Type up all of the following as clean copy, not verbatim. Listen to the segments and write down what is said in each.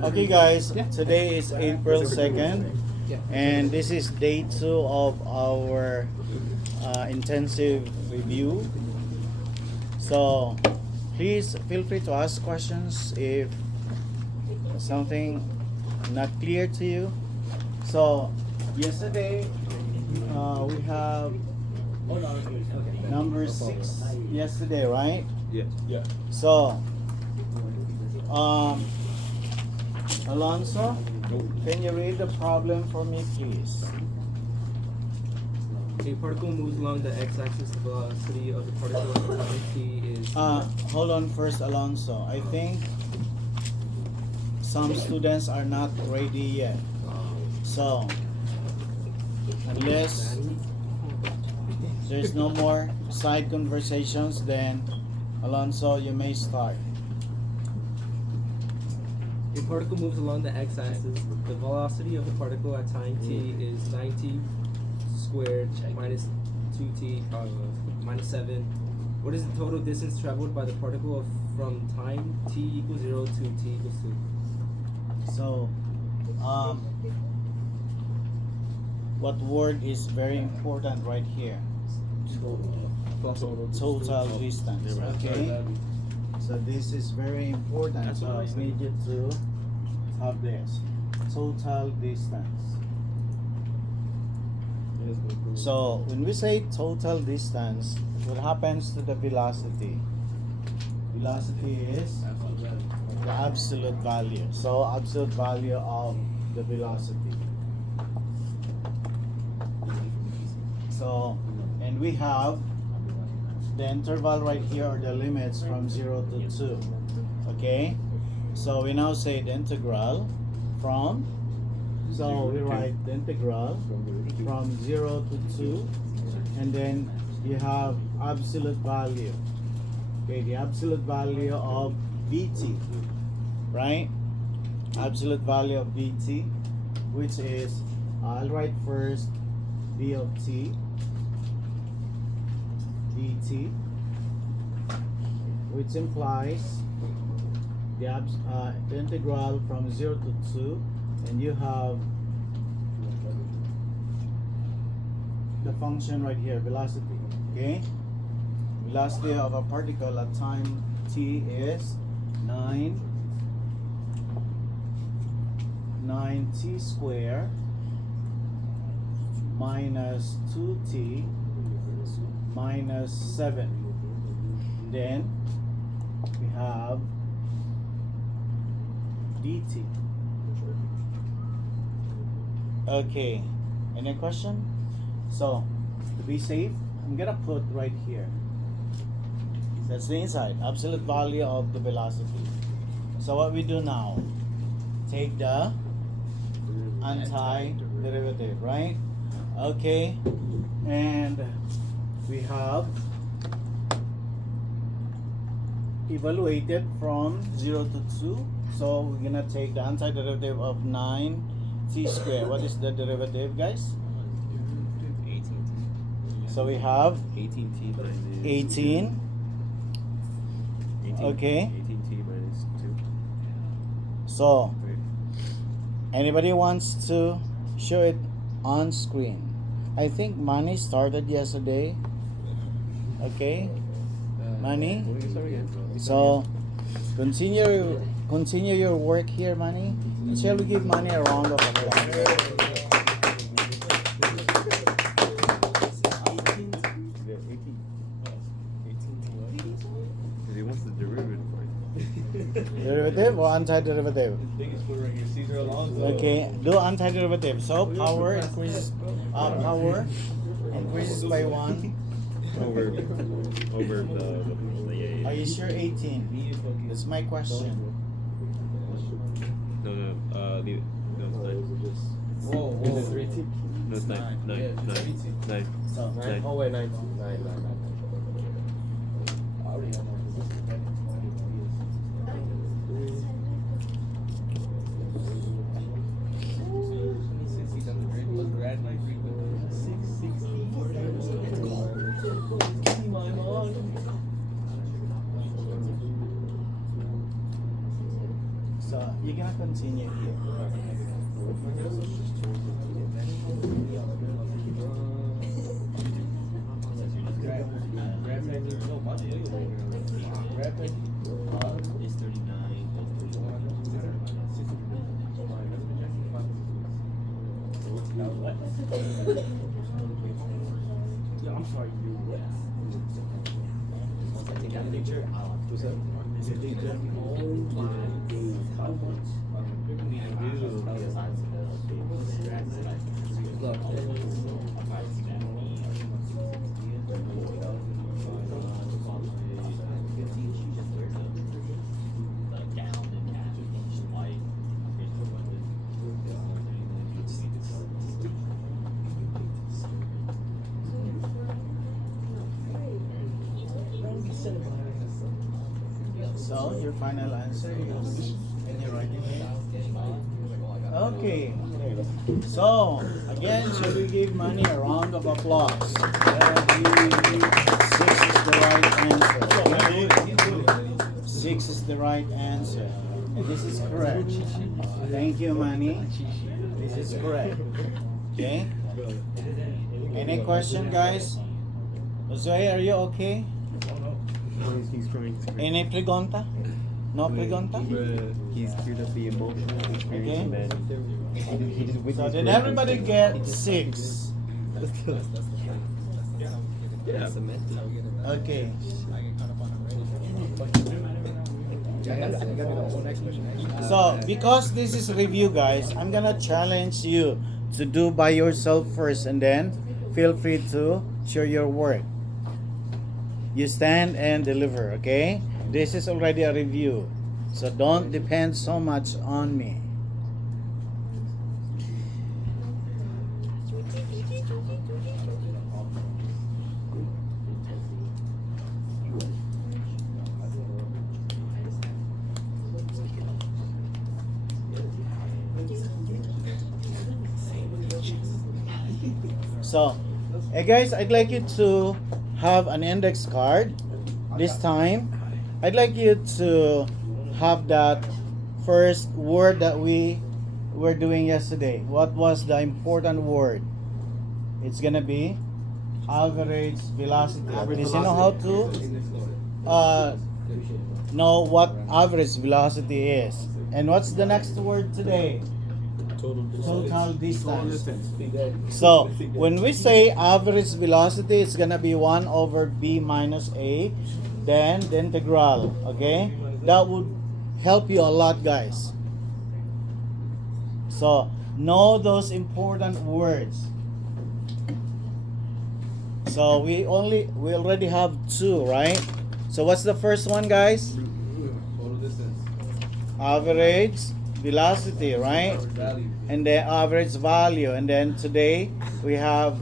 Okay, guys, today is April 2nd, and this is day 2 of our intensive review. So, please feel free to ask questions if something not clear to you. So, yesterday we have number 6 yesterday, right? Yeah. So, Alonso, can you read the problem for me, please? A particle moves along the x-axis. The velocity of the particle at time t is. Hold on first, Alonso. I think some students are not ready yet. So, unless there's no more side conversations, then Alonso, you may start. A particle moves along the x-axis. The velocity of the particle at time t is 9t squared minus 2t minus 7. What is the total distance traveled by the particle from time t equals 0 to t equals 2? So, what word is very important right here? Total distance. Okay. So this is very important. So I need you to have this total distance. So when we say total distance, what happens to the velocity? Velocity is the absolute value. So absolute value of the velocity. So, and we have the interval right here, or the limits from 0 to 2. Okay? So we now say the integral from, so we write the integral from 0 to 2, and then you have absolute value. Okay, the absolute value of Vt, right? Absolute value of Vt, which is, I'll write first V of t, dt, which implies the integral from 0 to 2, and you have the function right here, velocity. Okay, velocity of a particle at time t is 9t squared minus 2t minus 7. Then we have dt. Okay, any question? So to be safe, I'm gonna put right here, that's the inside absolute value of the velocity. So what we do now, take the anti-derivative, right? Okay, and we have evaluated from 0 to 2. So we're gonna take the antiderivative of 9t squared. What is the derivative, guys? 18t. So we have 18t minus 18. Okay. 18t minus 2. So anybody wants to show it on screen? I think Manny started yesterday. Okay, Manny. So continue your work here, Manny. And shall we give Manny a round of applause? He wants the derivative. Derivative or antiderivative? Caesar Alonso. Okay, do antiderivative. So power increases by 1 over the Are you sure 18? That's my question. No, leave it. No, it's 9. Whoa. Is it 18? No, it's 9. 9. 9. So 9. Oh wait, 9. I already have So you You're gonna continue here. Is 39 Yeah, I'm sorry. Take that picture. So, your final answer is, can you write it here? Okay. So, again, shall we give Manny a round of applause? 6 is the right answer. 6 is the right answer. And this is correct. Thank you, Manny. This is correct. Okay? Any question, guys? Zoe, are you okay? He's crying. Any pregunta? No pregunta? He's cleared up the emotional experience, Okay. and he just So witnessed did what everybody happened. get 6? Yeah. Okay. So because this is review, guys, I'm gonna challenge you to do by yourself first, and then feel free to share your work. You stand and deliver, okay? This is already a review, so don't depend so much on me. So, hey guys, I'd like you to have an index card. This time, I'd like you to have that first word that we were doing yesterday. What was the important word? It's gonna be average velocity. Does you know how to know what average velocity is? And what's the next word today? Total distance. So when we say average velocity, it's gonna be 1 over b minus a, then the integral. Okay, that would help you a lot, guys. So know those important words. So we already have 2, right? So what's the first one, guys? Total distance. Average velocity, right? Value. And the average value. And then today we have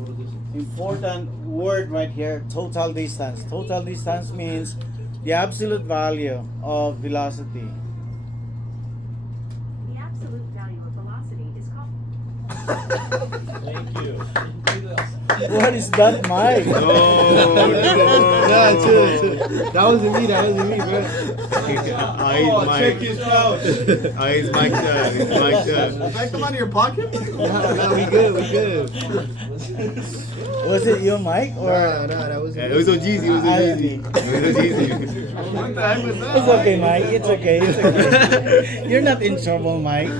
important word right here, total distance. Total distance means the absolute value of velocity. The absolute value of velocity is called. Thank you. What is that, Mike? No, Yeah, chill. That wasn't me, bro. Check his pouch. He's mic'd up. He's mic'd up. Did I come out of your pocket? No, we good. Was it you, Mike? Or No, that was Yeah, it was on Jeezy. It was on Jeezy. It was on Jeezy. What the heck was that? It's okay, Mike. It's okay. It's okay. You're not in trouble, Mike.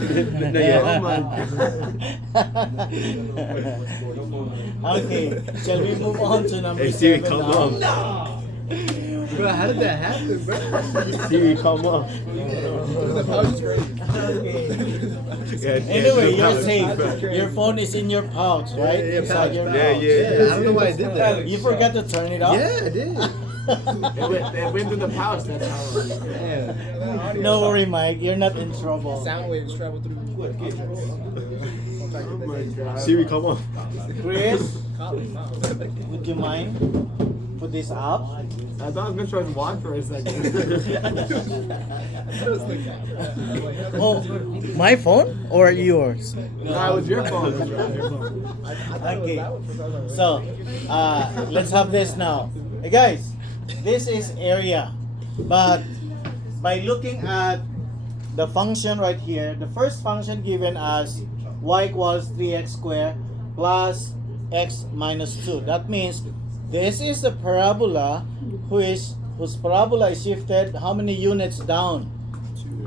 Okay, shall we move on to number Hey, Siri, 7 come now? on. Bro, how did that happen, bro? Siri, come on. The pouch is crazy. Okay. Anyway, you're safe. Your phone is in your pouch, right? Yeah, Inside your Yeah, pouch. yeah. I don't know why I did that. You forgot to turn it off? Yeah, I did. It went through the pouch. That's how. Yeah. No worry, Mike. You're not in trouble. Sound waves travel through. Siri, come on. Chris, would you mind put this up? I thought I was gonna try to walk for a second. Oh, my phone or yours? No, it was your phone. Okay. So, let's have this now. Hey guys, this is area, but by looking at the function right here, the first function given as y equals 3x squared plus x minus 2. That means this is a parabola whose parabola is shifted how many units down?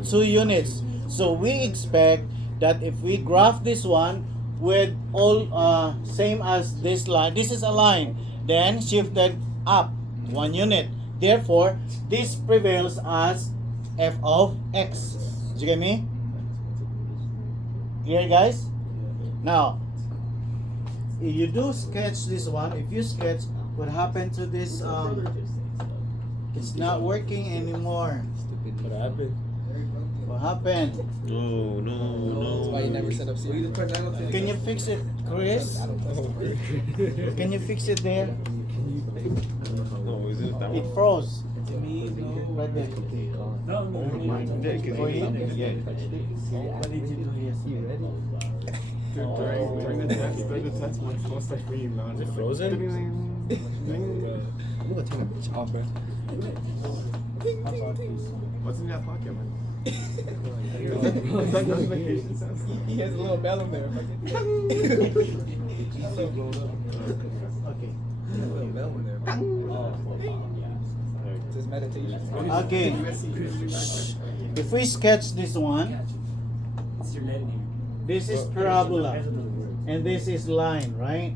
2 units. So we expect that if we graph this one with all same as this line, this is a line, then shifted up 1 unit. Therefore, this prevails as f of x. Did you get me? Clear, guys? Now, if you do sketch this one, if you sketch what happened to this, it's not working anymore. What happened? What happened? No, no, That's why you no. never set up series. Can you fix it, Chris? Can you fix it there? No, is it that It one? froze. Right there. Yeah, 'cause For he- you? yeah. What did you do yesterday? During the test, my phone starts ringing loud. Is it frozen? I'm gonna turn it off, bro. How about this? What's in that pocket, man? He has a little bell in there. Okay. A little bell in there. It's meditation. Okay. If we sketch this one, this is parabola and this is line, right?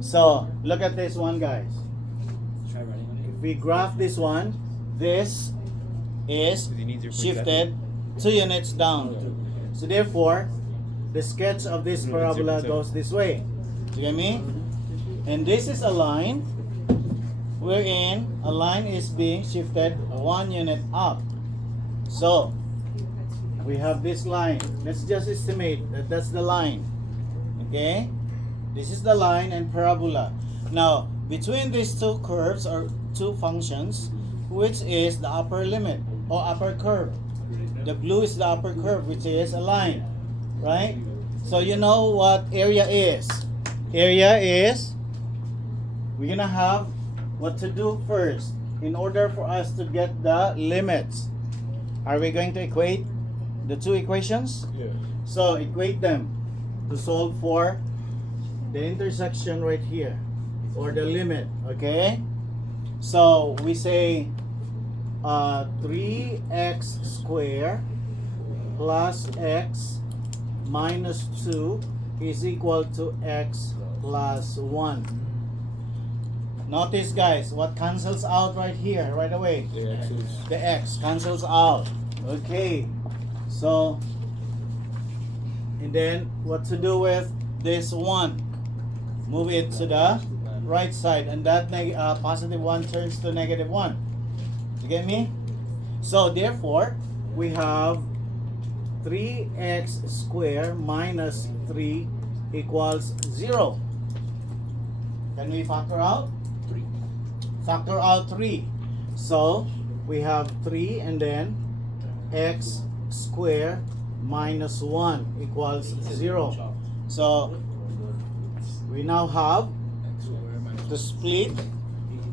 So look at this one, guys. If we graph this one, this is He needs your shifted 2 units down. So therefore, the sketch of this No, parabola it's goes this way. Do you get me? And this is a line wherein a line is being shifted 1 unit up. So we have this line. Let's just estimate that that's the line. Okay? This is the line and parabola. Now, between these two curves or two functions, which is the upper limit or upper curve? The blue is the upper curve, which is a line, right? So you know what area is. Area is, we're gonna have what to do first in order for us to get the limits. Are we going to equate the two equations? Yeah. So equate them to solve for the intersection right here or the limit, okay? So we say 3x squared plus x minus 2 is equal to x plus 1. Notice, guys, what cancels out right here right away? The axis. The x cancels out. Okay, so and then what to do with this 1? Move it to the right side, and that positive 1 turns to negative 1. You get me? So therefore, we have 3x squared minus 3 equals 0. Can we factor out? 3. Factor out 3. So we have 3 and then x squared minus 1 equals 0. So we now have to split.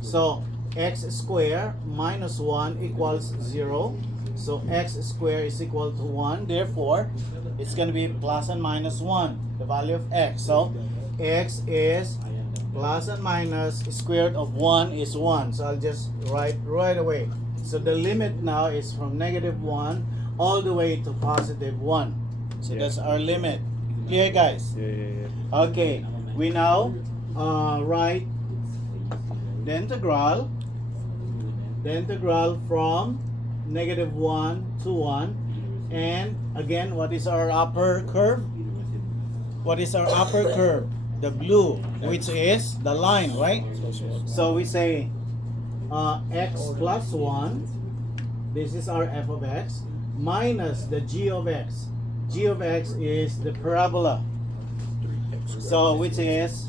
So x squared minus 1 equals 0. So x squared is equal to 1. Therefore, it's going to be plus and minus 1, the value of x. So x is plus and minus square root of 1 is 1. So I'll just write right away. So the limit now is from negative 1 all the way to positive 1. So Yeah. that's our limit. Clear, guys? Yeah. Okay, we now write the integral from negative 1 to 1. And again, what is our upper curve? What is our upper curve? The blue, which is the line, right? So we say x plus 1, this is our f of x, minus the g of x. G of x is the parabola. So which is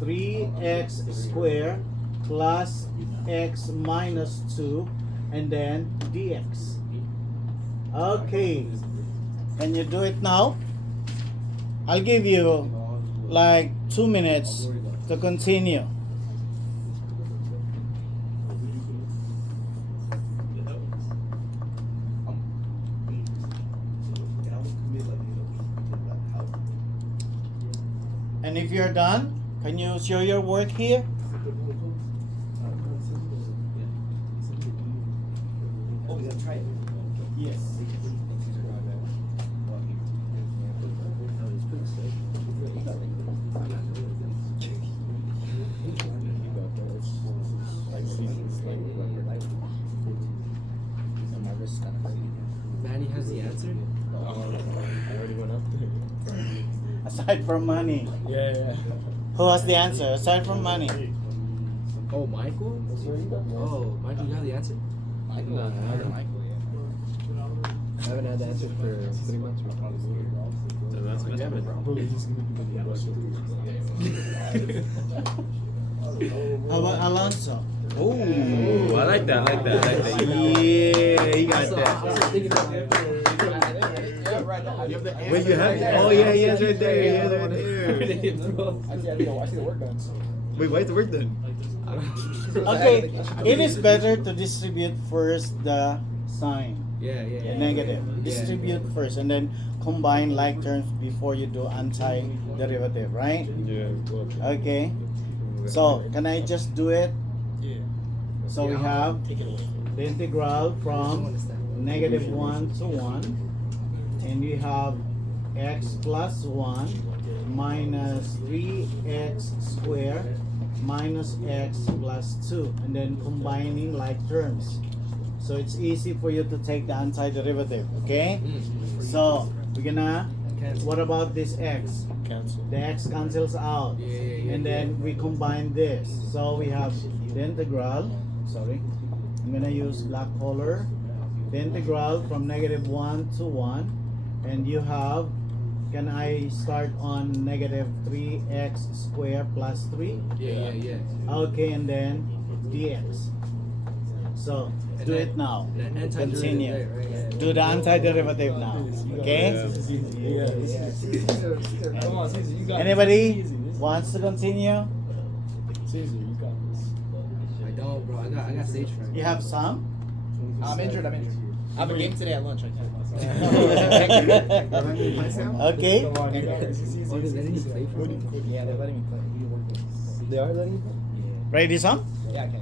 3x squared plus x minus 2 and then dx. Okay, can you do it now? I'll give you like 2 minutes to continue. I'm And if you're done, can you show your work here? Oh, we gotta try it. Yes. Manny has the answer. I already went up there. Aside from money. Yeah. Who has the answer? Aside from money. Oh, Michael? Oh, Michael, you have the answer? Michael. I haven't had the answer for 3 months. So that's what happened. How about Alonso? Oh, I like that. Yeah, he got that. Wait, you have it? Oh, yeah, it's right there. Yeah, right there. I see the work done. Wait, why is the work done? Okay, it is better to distribute first the sign. Yeah. Negative. Distribute first and then combine like terms before you do antiderivative, right? Yeah. Okay. So, can I just do it? Yeah. So we have the integral from -1 to 1, and we have x plus 1 minus 3x squared minus x plus 2, and then combining like terms. So it's easy for you to take the antiderivative, okay? So we're gonna, what about this x? Cancel. The x cancels out. And then we combine this. So we have the integral, sorry, I'm gonna use black color. The integral from -1 to 1, and you have, can I start on -3x squared plus 3? Yeah. Okay, and then dx. So do it now. Continue. Do the antiderivative now. Okay? Come on, Caesar, you got Anybody this. wants to continue? Caesar, you got this. I don't, bro. I got stage fright. You have some? I'm injured. I have a game today at lunch. I can't. Okay. Oh, they're letting you play for me? Yeah, they're letting me play. They are letting you play? Ready, some? Yeah, I can.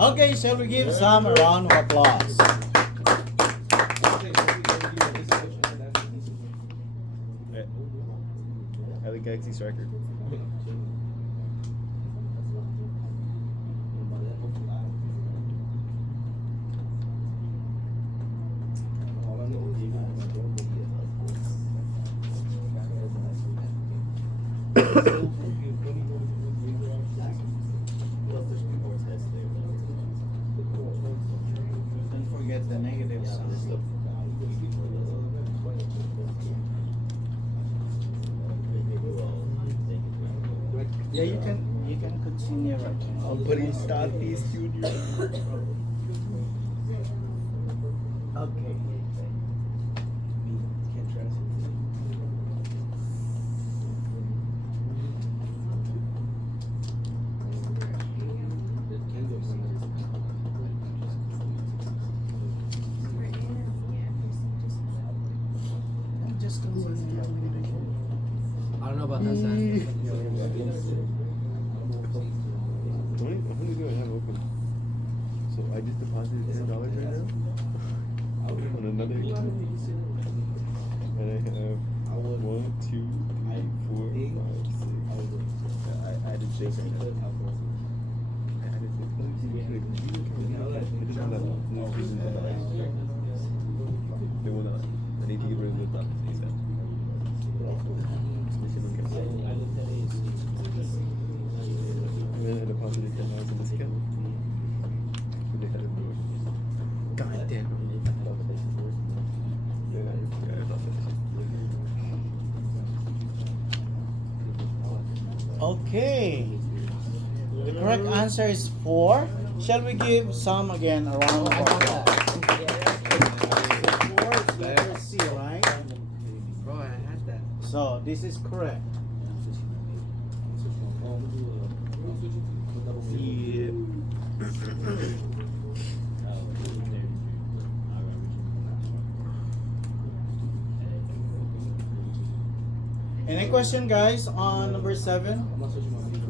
Okay, shall we give some a round of applause? I like Galaxy Striker. Don't forget the negative sign. Yeah, you can continue right now. I'm putting stop these junior. Okay. I'm just continue. I don't know about that side. How many do I have open? So I just deposited $10 right now on another account. And I have 1, 2, 3, 4, 5, 6. I added 6 right now. I added 6. Let me see which way. I just have that little piece in the last. They will not. I need to get rid of the top ASAP. And then I deposited $10 in this account. But they had it moved. God damn. Yeah, I thought that. Okay. The correct answer is 4. Shall we give some again a round of applause? 4 is letter C, right? Bro, I had that. So this is correct. Yeah. Any question, guys, on number 7? I'm not switching my meter.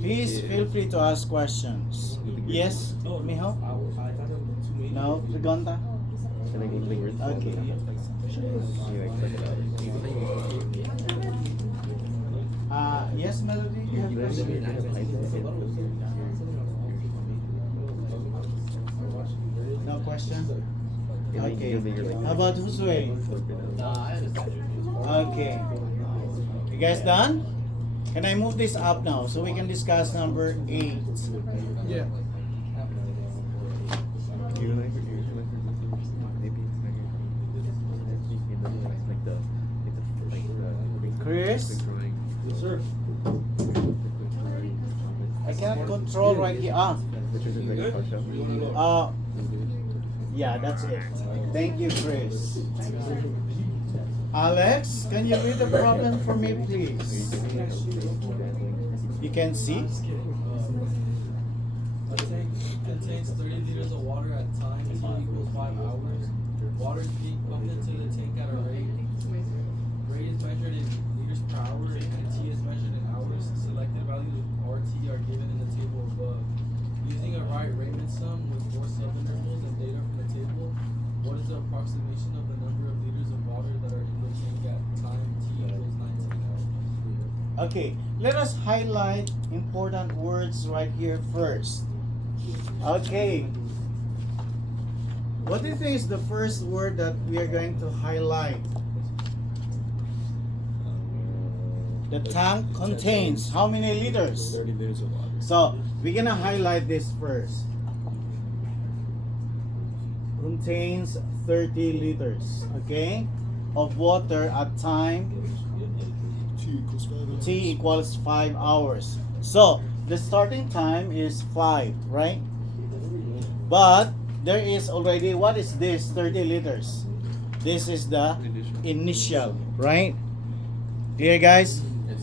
Please feel free to ask questions. Yes, Miho? I thought there were two meters. No, Rigonta? Can I go fingers? Okay. Yes, Melody? You have question? No question? Okay. How about Josue? Okay. You guys done? Can I move this up now so we can discuss number 8? Yeah. Chris? Yes, sir. I cannot control right here. Yeah, that's it. Thank you, Chris. Alex, can you read the problem for me, please? You can see? A tank contains 30 liters of water at time t equals 5 hours. Water is being pumped into the tank at a rate. Rate is measured in liters per hour and t is measured in hours. Selected values of RT are given in the table above. Using a right Riemann sum with 4 subintervals and data from the table, what is the approximation of the number of liters of water that are in the tank at time t equals 19 hours? Okay, let us highlight important words right here first. Okay. What do you think is the first word that we are going to highlight? The tank contains how many liters? 30 liters of water. So, we're gonna highlight this first. Contains 30 liters, okay, of water at time t equals 5 hours. So, the starting time is 5, right? But there is already, what is this 30 liters? This is the initial, right? Clear, guys?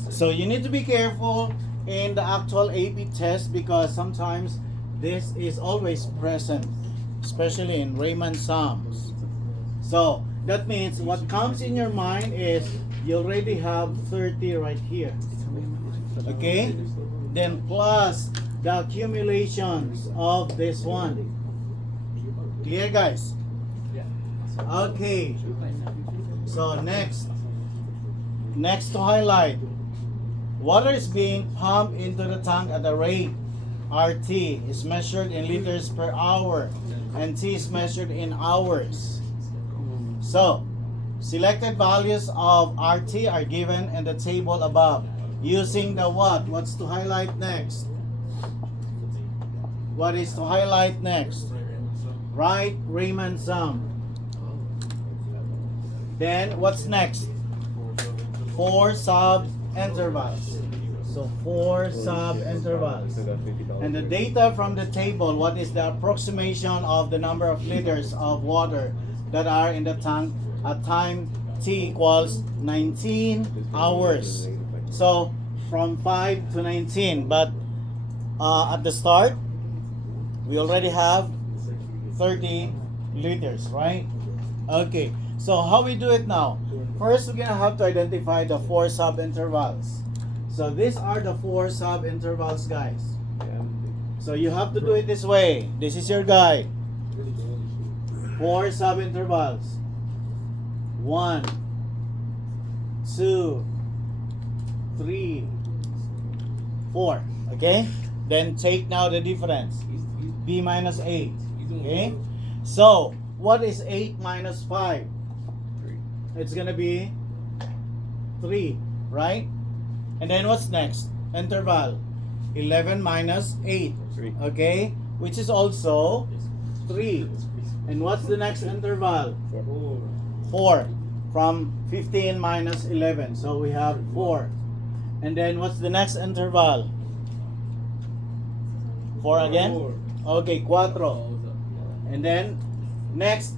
So you need to be careful in the actual AP test because sometimes this is always present, especially in Riemann sums. So that means what comes in your mind is you already have 30 right here. Okay? Then plus the accumulations of this one. Clear, guys? Okay. So next to highlight, water is being pumped into the tank at a rate. RT is measured in liters per hour and T is measured in hours. So, selected values of RT are given in the table above. Using the what? What's to highlight next? What is to highlight next? Right Riemann sum. Then what's next? 4 sub-intervals. So 4 sub-intervals. And the data from the table, what is the approximation of the number of liters of water that are in the tank at time t equals 19 hours. So from 5 to 19. But at the start, we already have 30 liters, right? Okay, so how we do it now? First, we're gonna have to identify the 4 sub-intervals. So these are the 4 sub-intervals, guys. So you have to do it this way. This is your guide. 4 sub-intervals. 1, 2, 3, 4. Okay? Then take now the difference. B minus 8. Okay? So, what is 8 minus 5? It's gonna be 3, right? And then what's next? Interval. 11 minus 8. 3. Okay? Which is also 3. And what's the next interval? 4. From 15 minus 11. So we have 4. And then what's the next interval? 4 again? Okay, 4. And then next,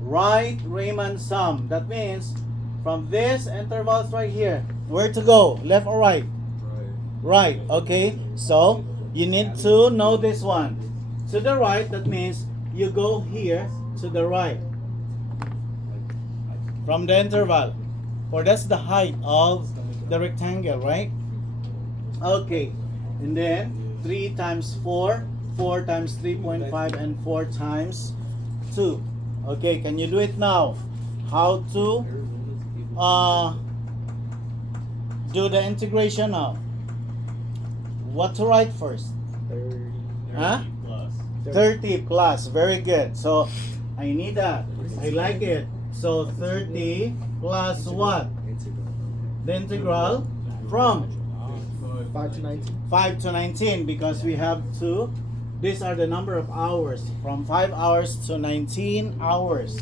right Riemann sum. That means from this intervals right here, where to go? Left or right? Right. Okay. So you need to know this one. To the right, that means you go here to the right. From the interval. Or that's the height of the rectangle, right? Okay, and then 3 times 4, 4 times 3.5, and 4 times 2. Okay, can you do it now? How to do the integration now? What to write first? 30. Huh? 30 plus. Very good. So I need that. I like it. So 30 plus what? The integral from 5 to 19. 5 to 19, because we have to. These are the number of hours from 5 hours to 19 hours.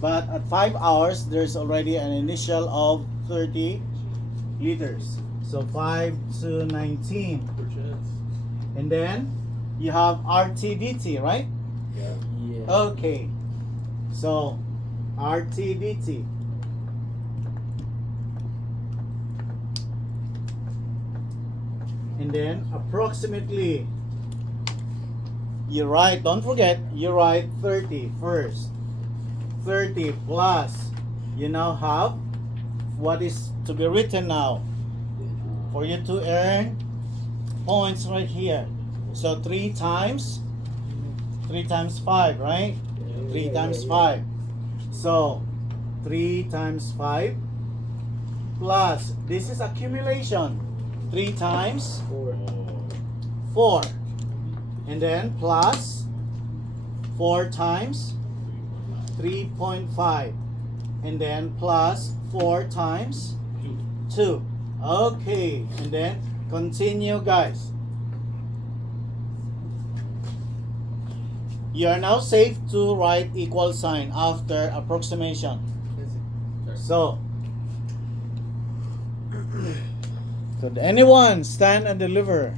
But at 5 hours, there's already an initial of 30 liters. So 5 to 19. And then you have RT dt, right? Yeah. Okay. So RT dt. And then approximately, you write, don't forget, you write 30 first. 30 plus, you now have what is to be written now for you to earn points right here. So 3 times 5, right? 3 times 5. So 3 times 5 plus, this is accumulation. 3 times 4. And then plus 4 times 3.5. And then plus 4 times 2. Okay. And then continue, guys. You are now safe to write equal sign after approximation. So, could anyone stand and deliver?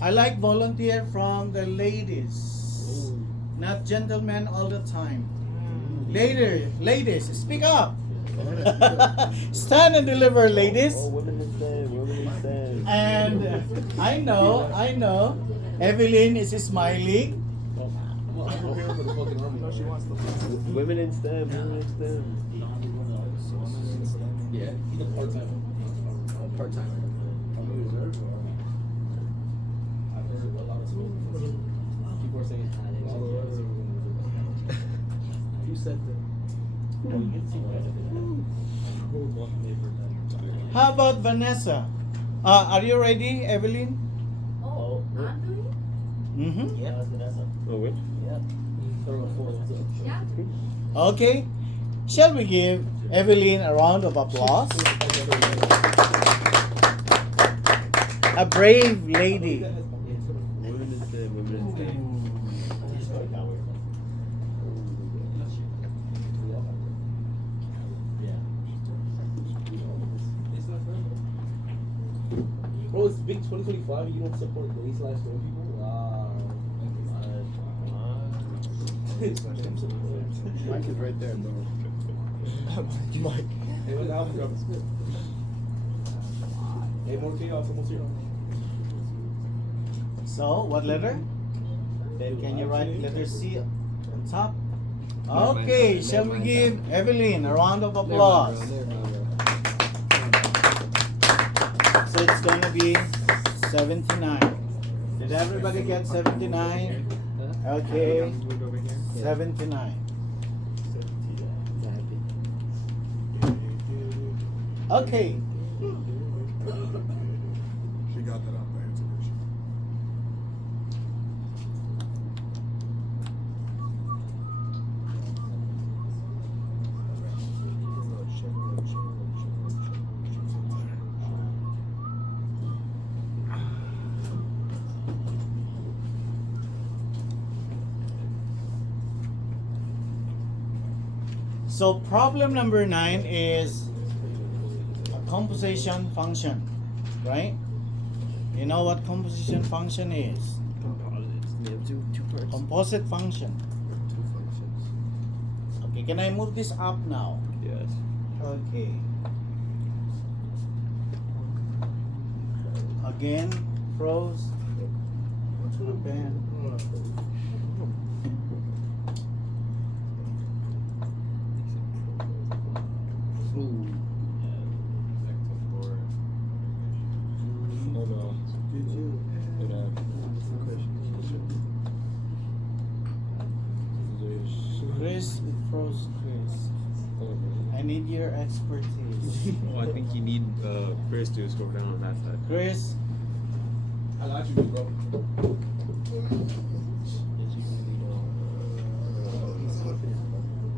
I like volunteer from the ladies, not gentlemen all the time. Ladies, speak up. Stand and deliver, ladies. Oh, women in STEM, women in STEM. And I know, Evelyn is smiling. Well, I'm preparing for the fucking army. No, she wants the Women in STEM, women in STEM. Yeah, he's a part-time. Part-time. Are you reserved or? I've heard a lot of schools. People are saying, You said that. How about Vanessa? Are you ready, Evelyn? Oh, I'm doing it? Mm-hmm. Oh, wait. Yeah. Okay. Shall we give Evelyn a round of applause? A brave lady. Women in STEM, women in STEM. Bro, it's big 2025. You don't support gay/straight people? Wow. Mike is right there, bro. Mike. Hey, what's out? Drop a script. Hey, more chaos, almost here. So, what letter? Then can you write letter C on top? Okay, shall we give Evelyn a round of applause? So it's gonna be 79. Did everybody get 79? Okay, 79. Okay. She got that off the answer machine. So problem number 9 is a composition function, right? You know what composition function is? We have two parts. Composite function. Two functions. Okay, can I move this up now? Yes. Okay. Again, pros. Again. need your expertise. Oh, I think you need Chris to scroll down on that side. Chris, I got you, bro.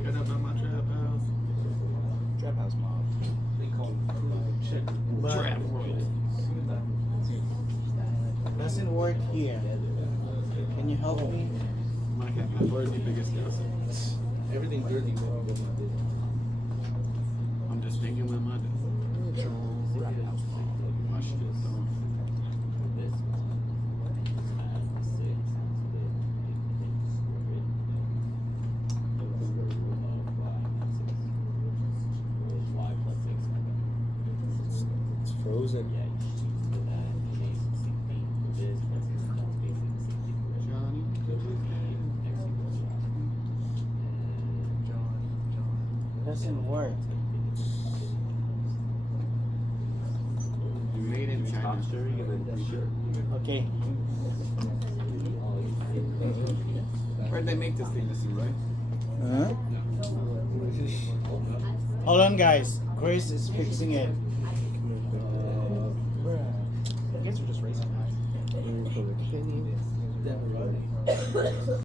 Get up at my trap house. Trap house mob. They call it check. but Trap. doesn't work here. Can you help me? My word the biggest house. Everything dirty, bro. I'm just thinking with my my shit done. It's frozen. Doesn't work. You made in China. Stop sharing and then reshare. Okay. Where'd they make this thing? This is right. Huh? Hold on, guys. Chris is fixing it. I guess we're just racing.